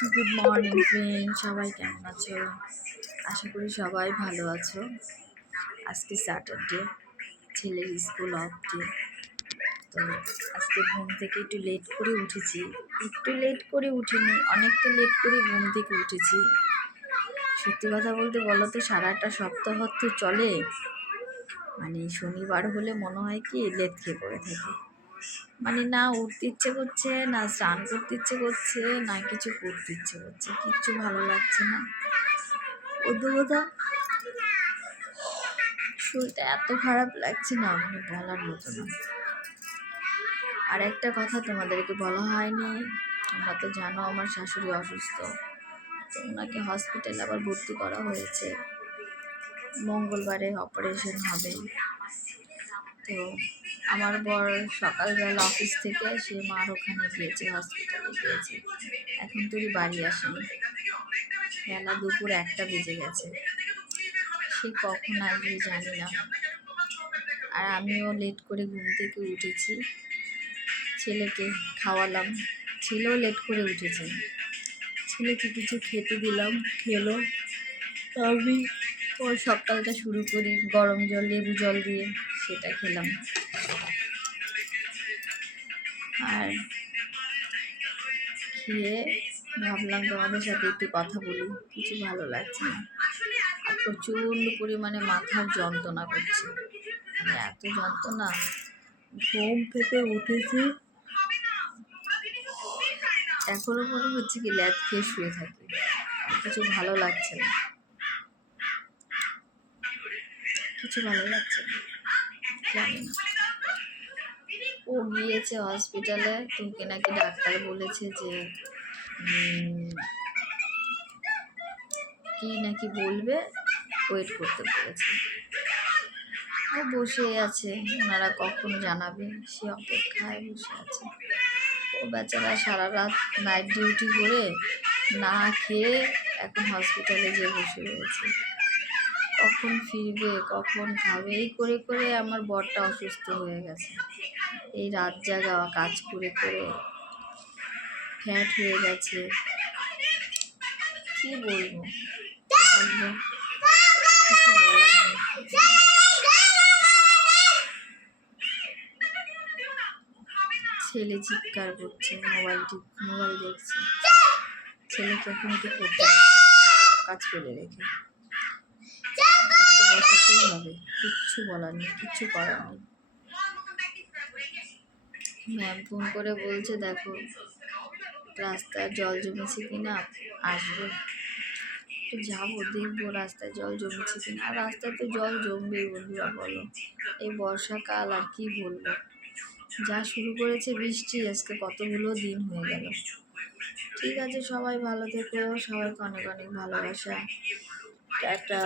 Good morning friend, সবাই কেমন আছো? আশা করি সবাই ভালো আছো। আজকে স্যাটারডে, ছেলের স্কুল অফ ডে। তো আজকে ঘুম থেকে একটু লেট করে উঠেছি। একটু লেট করে উঠিনি, অনেকটা লেট করে ঘুম থেকে উঠেছি। সত্যি কথা বলতে বলো তো, সারাটা সপ্তাহ তো চলে, মানে শনিবার হলে মনে হয় কি লেট খেয়ে পড়ে থাকি। মানে না উঠতে ইচ্ছে করছে, না স্নান করতে ইচ্ছে করছে, না কিছু করতে ইচ্ছে করছে, কিচ্ছু ভালো লাগছে না। ওদা শরীরটা এত খারাপ লাগছে না, মানে বলার মতো না। আর একটা কথা তোমাদেরকে বলা হয়নি, তোমরা তো জানো আমার শাশুড়ি অসুস্থ, তো ওনাকে হসপিটালে আবার ভর্তি করা হয়েছে। মঙ্গলবারে অপারেশন হবে। তো আমার বর সকালবেলা অফিস থেকে সে মার ওখানে গিয়েছে, হসপিটালে গিয়েছে, এখন তুই বাড়ি আসেনি। বেলা দুপুর 1টা বেজে গেছে, সে কখন আসবে জানি না। আর আমিও লেট করে ঘুম থেকে উঠেছি, ছেলেকে খাওয়ালাম, ছেলেও লেট করে উঠেছে, ছেলেকে কিছু খেতে দিলাম, খেলো। আমি ওর সকালটা শুরু করি গরম জল লেবু জল দিয়ে, সেটা খেলাম। আর খেয়ে ভাবলাম তোমাদের সাথে একটু কথা বলি, কিছু ভালো লাগছে না। আর প্রচণ্ড পরিমাণে মাথার যন্ত্রণা করছে, এত যন্ত্রণা, ঘুম থেকে উঠেছি এখনো মনে হচ্ছে কি ল্যাদ খেয়ে শুয়ে থাকি, কিছু ভালো লাগছে না, কিছু ভালো লাগছে না, জানি না। ও গিয়েছে হসপিটালে, তোকে নাকি ডাক্তার বলেছে যে কি নাকি বলবে, ওয়েট করতে বলেছে। ও বসে আছে, ওনারা কখন জানাবে সে অপেক্ষায় বসে আছে। ও বেচারা সারা রাত নাইট ডিউটি করে না খেয়ে এখন হসপিটালে যেয়ে বসে রয়েছে, কখন ফিরবে কখন খাবে, এই করে করে আমার বরটা অসুস্থ হয়ে গেছে। এই রাত জাগা কাজ করে করে ফ্যাট হয়ে গেছে, কি বলবো, কিছু বলার নেই। ছেলে চিৎকার করছে, মোবাইল দেখছে, ছেলেকে এখন কি করতে কাজ ফেলে রেখে বসাতেই হবে, কিচ্ছু বলার নেই, কিচ্ছু করার নেই। ম্যাম ফোন করে বলছে দেখো রাস্তায় জল জমেছে কিনা, আসবে, তো যাবো দেখবো রাস্তায় জল জমেছে কিনা। আর রাস্তায় তো জল জমবেই বন্ধুরা, বলো এই বর্ষাকাল আর কি বলবো, যা শুরু করেছে বৃষ্টি আজকে কতগুলো দিন হয়ে গেল। ঠিক আছে, সবাই ভালো থেকো, সবাইকে অনেক অনেক ভালোবাসা, টাটা।